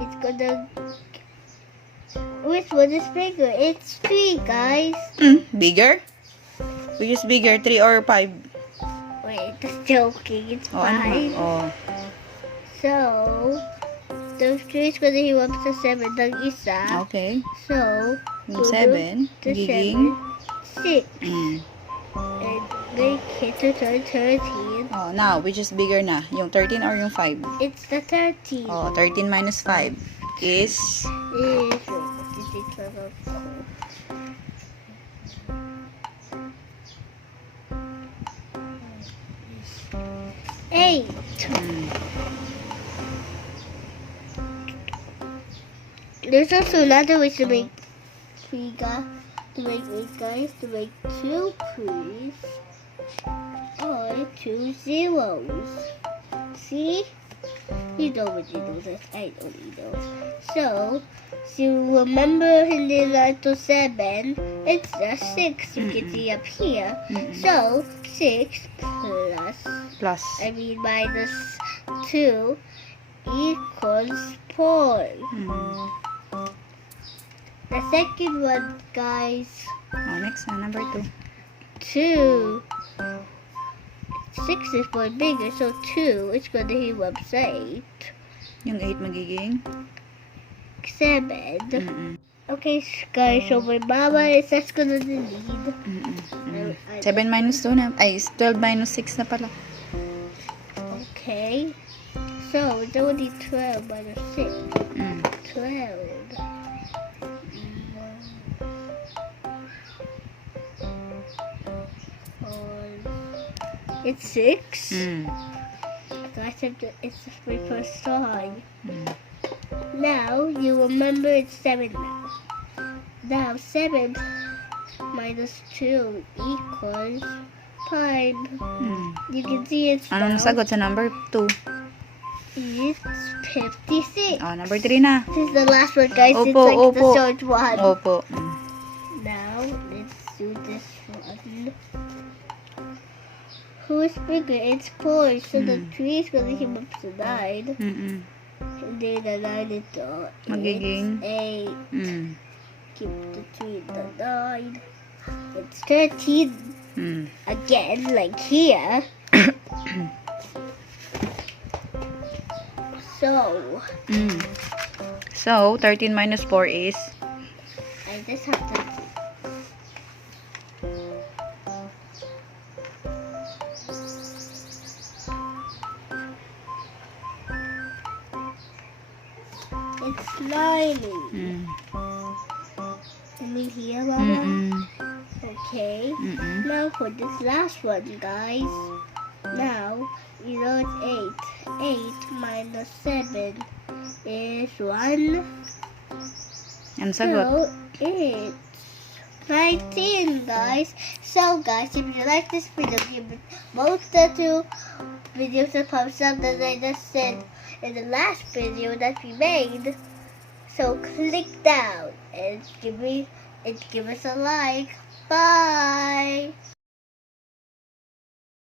it's gonna. Which one is bigger? It's 3, guys. Bigger? Which is bigger, 3 or 5? Wait, just joking. It's 5. Ano nga? Oh. So, the 3 is gonna heal up sa 7 ng isa. Okay. So, Yung 7, to giging 6. And make it to 13. Oh, now, which is bigger na? Yung 13 or yung 5? It's the 13. Oh, 13 minus 5 is... Eight. There's also another way to make 8, guys. To make 2 3s or 2 zeros. See? You know what you do this. I don't know. So you remember in the letter 7, it's a 6. You can see up here. So 6 Plus. minus 2 equals 4. The second one, guys. Oh, next na, number 2. 2. 6 is more bigger, so 2 is going to heal up sa 8. Yung 8 magiging? 7. Okay, guys, so my mama is just going to lead. 7 minus 2 na. Ay, 12 minus 6 na pala. Okay. So, it's only 12 minus 6. 12. It's 6. So I said it's my first time. Now, you remember it's 7 now. Now, 7 minus 2 equals 5. You can see it's Ano nasagot sa number 2? It's 56. Oh, number 3 na. This is the last one, guys. Opo, it's like opo. the short one. Opo. Now, let's do this one. Who's bigger? It's 4. So the 3 is going to him up to 9. And then the 9 is the Magiging 8. 8. Keep the 3 and the 9. It's 13. Again, like here. So, 13 minus 4 is? I just have to... It's 90. Can you hear, Mama? Okay. Now for this last one, guys. Now, you know it's 8. 8 minus 7 is 1. Ang sagot? So, it's 19, guys. So, guys, if you like this video, give it both the 2 videos a thumbs up that I just said in the last video that we made. So, click down and give us a like. Bye!